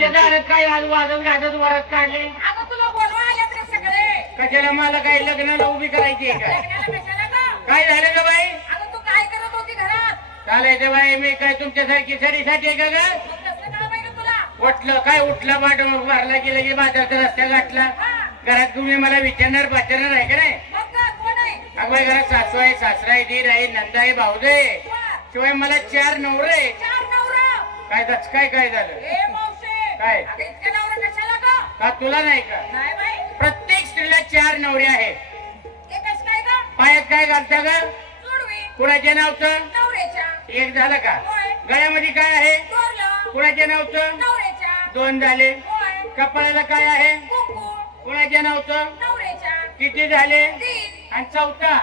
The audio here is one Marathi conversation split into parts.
माझ्या दारात काय आज वाजत गाजत वरात काढले. आता तुला बोलवा आल्यात रे सगळे. कशाला मला काही लग्नाला उभी करायची आहे काय? लग्नाला कशाला ग? काय झालं ग बाई? आता तू काय करत होती घरात? चालायचं बाई, मी काय तुमच्यासारखी सरीसाठी आहे का ग? मग कसलं काम आहे ग तुला? उठलं काय उठलं बाट भरला गेलं की बाजारचा रस्त्या गाठला. हा. घरात तुम्ही मला विचारणार पाचारणार आहे का नाही? मग का कोण आहे? अगं बाई, घरात सासू आहे, सासरा आहे, दीर आहे, नंदा आहे, भाऊज आहे, वा, शिवाय मला 4 नवरे आहे. 4 नवरा. काय काय झालं? ए मावशे. काय? अगं इतके नवरा कशाला ग? का तुला नाही का? नाही बाई. प्रत्येक स्त्रीला 4 नवरे आहेत. ते कसं काय ग? पायात काय घालता ग? जोडवी. कुणाच्या नावचं? नवऱ्याच्या. एक झालं का? होय. गळ्यामध्ये काय आहे? दोरलं. कुणाच्या नावचं? नवऱ्याच्या. 2 झाले. होय. कपाळाला काय आहे? कुंकू. कुणाच्या नावचं? नवऱ्याच्या. किती झाले? 3. आणि 4था?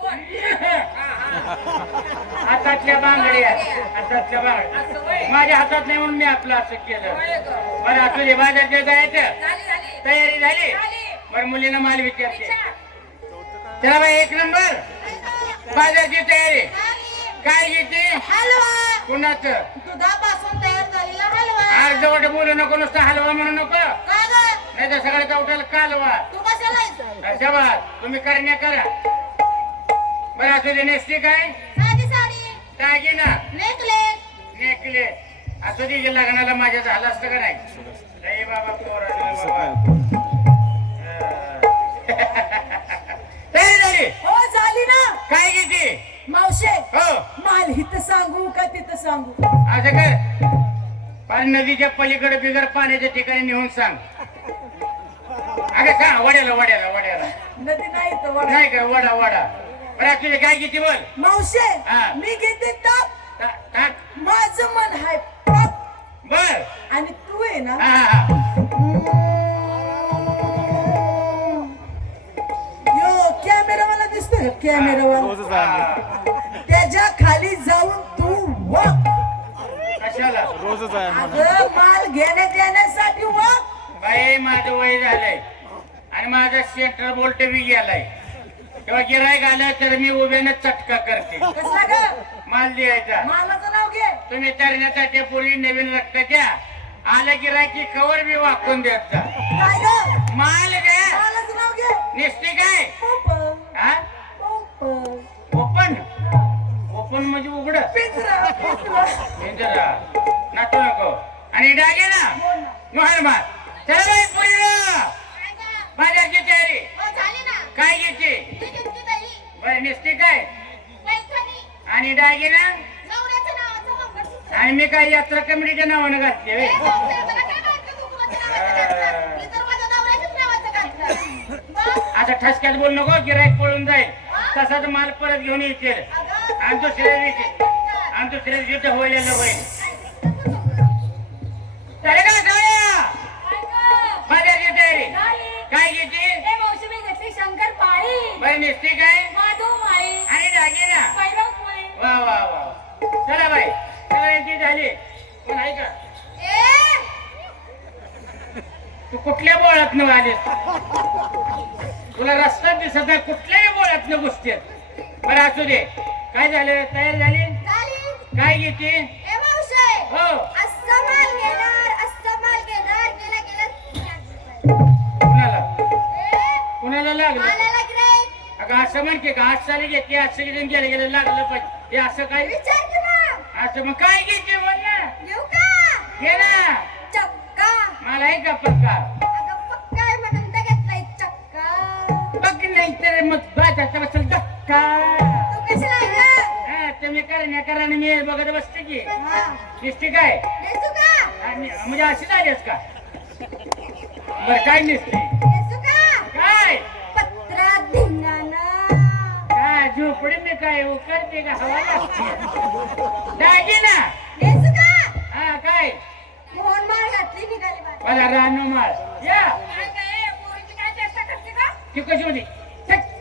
कोण? हातातल्या बांगड्या. हातातल्या बांगड्या असं होय. माझ्या हातात नाही म्हणून मी आपलं असं केलं. होय ग. बरं असू दे, बाजारच्या जायचं. झाली. तयारी झाली? झाली. बरं मुलीनं माल विचारते. विचार. चला बाई, 1 नंबर बाजारची तयारी. काय घेते? हलवा कुणाचं? दुधापासून तयार झालेला हलवा. अर्धवट बोलू नको, नुसतं हलवा म्हणू नको, का ग? नाही तर सगळ्या चौटाला कालवा. तू कशाला येतो? शबास, तुम्ही करण्या करा. बरं असू दे, नेसते काय? साधी साडी, दागिना, नेकलेस. नेकलेस. असू दे, लग्नाला माझ्या झालं असतं का नाही? नाही बाबा, पोराला बाबा. तयारी झाली? हो झाली ना काय घेते? मावशे. हो, माल हिथं सांगू का तिथं सांगू? असं कर, फार नदीच्या पलीकडे बिगर पाण्याच्या ठिकाणी नेऊन सांग. अगं सांग, वड्याला नदी नाही तर वडा. नाही का? वडा. बरं तुझे काय किती बोल? मावशे हा. मी घेते ताप. टाक. माझं मन हाय पाप. बर. आणि तू आहे ना हा. यो कॅमेरावाला दिसतोय कॅमेरावाला. त्याच्या खाली जाऊन तू वक. कशाला? अगं माल घेण्यात येण्यासाठी वक. बाई, माझं वय झालंय आणि माझा सेंटर बोल्ट बी गेलाय. तेव्हा गिरायक आलं तर मी उभ्यानं चटका करते. कसला ग? माल द्यायचा. मालाचं नाव घे. तुम्ही तरण्याच्या पूर्वी नवीन रक्ताच्या आलं गिरायकी कवर बी वाकून देत जा. काय ग? माल घे. मालाचं नाव घे. निसते काय? पंप. हा? पंप. ओपन म्हणजे उघड. पिंजरा. नाचू नको. आणि डागे ना मोहन मार. चला बाई, पुढे बाजारची तयारी. हो झाली ना. काय घ्यायची? मी घेतली बाई. बरं, निसते काय? पैठणी. आणि डागे ना. नवऱ्याच्या नावाचं मंगळसूत्र. आणि मी काय यात्रा कमिटीच्या नावानं घातले ए, व्हय? भाऊसाहेब, मला काय माहिती तू कुणाच्या नावाचं घातलं? मी तर माझ्या नवऱ्याच्याच नावाचं घातलं. बस. आता ठसक्यात बोल नको, गिराईक पळून जाईल. तसाच माल परत घेऊन येतील. अगं, आणि दुसऱ्या दिवशी होईल होईल. चालेल का जाऊया? बाजारची तयारी. काय घ्यायची? ए मावशी मी घेतली शंकर पाळी. बरं, निसते काय? माधव माळी. आणि डागे ना. भैरव माळी. वा. चला बाई, सगळ्यांची झाली. कोण आहे का? ए, तू कुठल्या बोळातनं आलीस? तुला रस्ता दिसत नाही, कुठल्याही बोळातनं घुसतेस. बरं असू दे. काय झालं? तयार झाली? झाली. काय घेते? ए, मावशे. हो. अस्सा माल घेणार, अस्सा माल घेणार. गेला. कुणाला? ए, कुणाला लागलं? मालाला गिऱ्हाईक. अगं असं म्हण की, 8 साली घेते, 8 साली गेले लागलं पाहिजे. हे असं काय? विचार की मग. असं मग काय घ्यायचे म्हण ना? घेऊ का? घे ना. चक्का. मला आहे का पक्का? अगं पक्का आहे म्हणून तर घेतलाय चक्का. बघ नाही तर मग बाजारचा बसेल धक्का. तू कशाला आहे ग? हा, तुम्ही करण्याकराने मी बघत बसते की. हा. दिसते काय? नेसू का? आणि म्हणजे अशी झालीस का? बरं, काय दिसते? नेसू का? काय? पत्रा धिंगाणा. काय झोपडी मी काय उकरते का? हवा लागते. दागिना. नेसू का? हा, काय? मोहन माळ घातली निघाली बाहेर. मला रानू माळ. या. काय काय पोरीची काय चेष्टा करते का? ती कशी होती?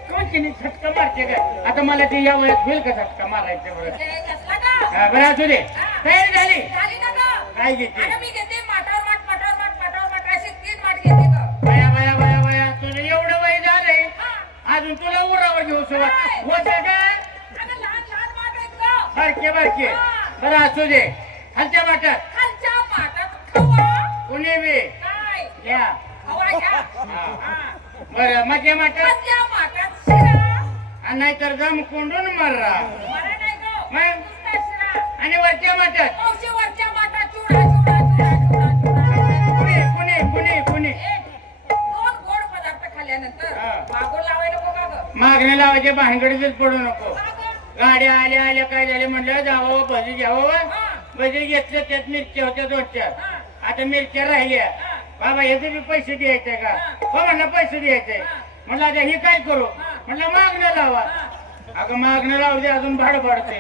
कोणती झटका मारते का? आता मला ते या वयात होईल का झटका मारायच्या वेळेस? ए, कसला का? हा, बरं असू दे. तयारी झाली? झाली ना ग? काय घेते? अगं मी घेते माठावर माठ अशी 3 माठ घेते ग. बाया, तुझं एवढं वय झालंय, हा. अजून तुला उरावर घेऊ सुरुवात काय? होत का? अगं लहान माठ आहेत ग. बारके. हा. बरं असू दे. खालच्या वाटत खालच्या माठात खवा. कोणी तुम्ही बी काय घ्या. हवा घ्या बर मध्य माठ मधल्या माठात शिरा नाहीतर दम कोंडून मर्रा. मला नाही गं. मग? नुसता शिरा. आणि वरच्या माठात मावशी वरच्या माठात चुडा चुडा चुडा चुडा चुडा कुणी कुणी कुणी कुणी दोन गोड पदार्थ खाल्ल्यानंतर हा. मागून लावायला नको का गं? मागण्या लावायचे भानगडीतच पडू नको. का गं? गाड्या आल्या आल्या काय झाले म्हणलं जावं भजी घ्यावं. हा. भजी घेतलं त्यात मिरच्या होत्या 2-4. हा. आता मिरच्या राहिल्या. हा. बाबा याचे बी पैसे द्यायचे का? हो म्हणलं पैसे द्यायचे. हा. म्हणलं आता हे काय करू? हा. म्हणलं मागणं लावा. हा. अगं मागणं लावू दे अजून भाड पडते.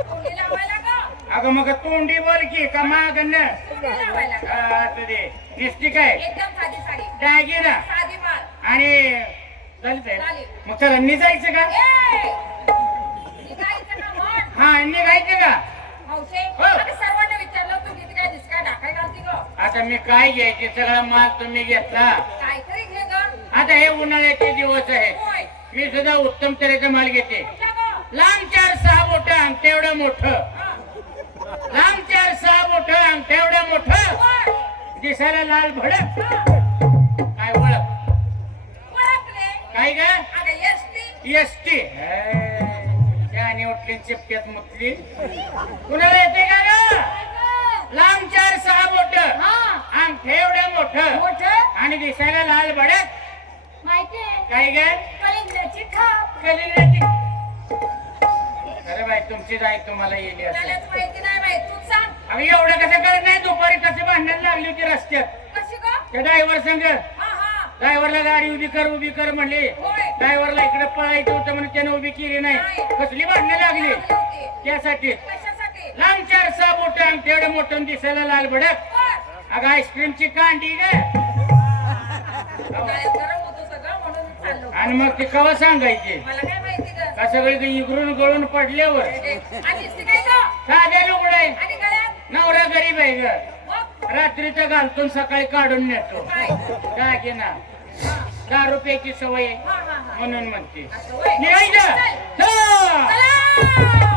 तोंडी लावायला का? अगं मग तोंडी बोल की का मागणं? तोंडी लावायला का? आता दे निष्ठी काय एकदम साधी साडी दागिना साधी माल आणि चालतंय चालेल. मग चला निघायचं का? निघायचं का म्हण? हा निघायचं का? मावशे, हो. आता सर्वांना विचारलं तू किती काय दिसका ढाकाय घालती गं? आता मी काय घ्यायचे सगळा माल तुम्ही घेतला. काहीतरी घे गं. आता हे उन्हाळ्याचे दिवस आहेत. होय. मी सुद्धा उत्तम तऱ्हेचा माल घेते. कुठला गं? लांब 4-6 बोट अंगठ्या मोठं. हा. लांब 4-6 बोट अंगठ्या मोठं. वर. दिसायला लाल भडक. हा. काय ओळख वरपले. काय ग? अगं एसटी. एसटी त्याने उठली चिपट्यात मुतली. कुणाला येते का ग? लांब 4-6 बोट अंगठ्या मोठं मोठं. आणि दिसायला लाल भडक. माहितीये काय ग? कलिंगडाची खाप. कलिंगडाची. अरे बाई तुमची जाय तुम्हाला येईल असं. त्यालाच माहिती नाही बाई. तू सांग. अगं एवढं कसं कळत नाही दुपारी कसे भांडण लागली होती रस्त्यात कशी गं? त्या ड्रायव्हर संग. हा हा. ड्रायव्हरला गाडी उभी कर म्हणले. होय. ड्रायव्हरला इकडे पळायचं होतं म्हणून त्यानं उभी केली नाही. कसली भांडणं लागली लागली होती. त्यासाठी. कशासाठी? लांब 4-6 बोट अंगठ्या मोठं दिसायला लाल भडक. वर. अगं आईस्क्रीमची कांडी ग. काय गरम होतं सगळं म्हणून चाललो. आणि मग ती कवा सांगायची मला काय माहिती गं? का सगळे इगरून गळून पडल्यावर. आणि इस्त्री काय गं? साध्या लुगड आहे. आणि गळ्यात? नवरा गरीब आहे ग. मग रात्रीचं घालतून सकाळी काढून नेतो. काय? काय की ना हा. 10 रुपयाची सवय आहे हा, हा, हा. म्हणून म्हणते असं होय. निघायचं. चल. चल. चला.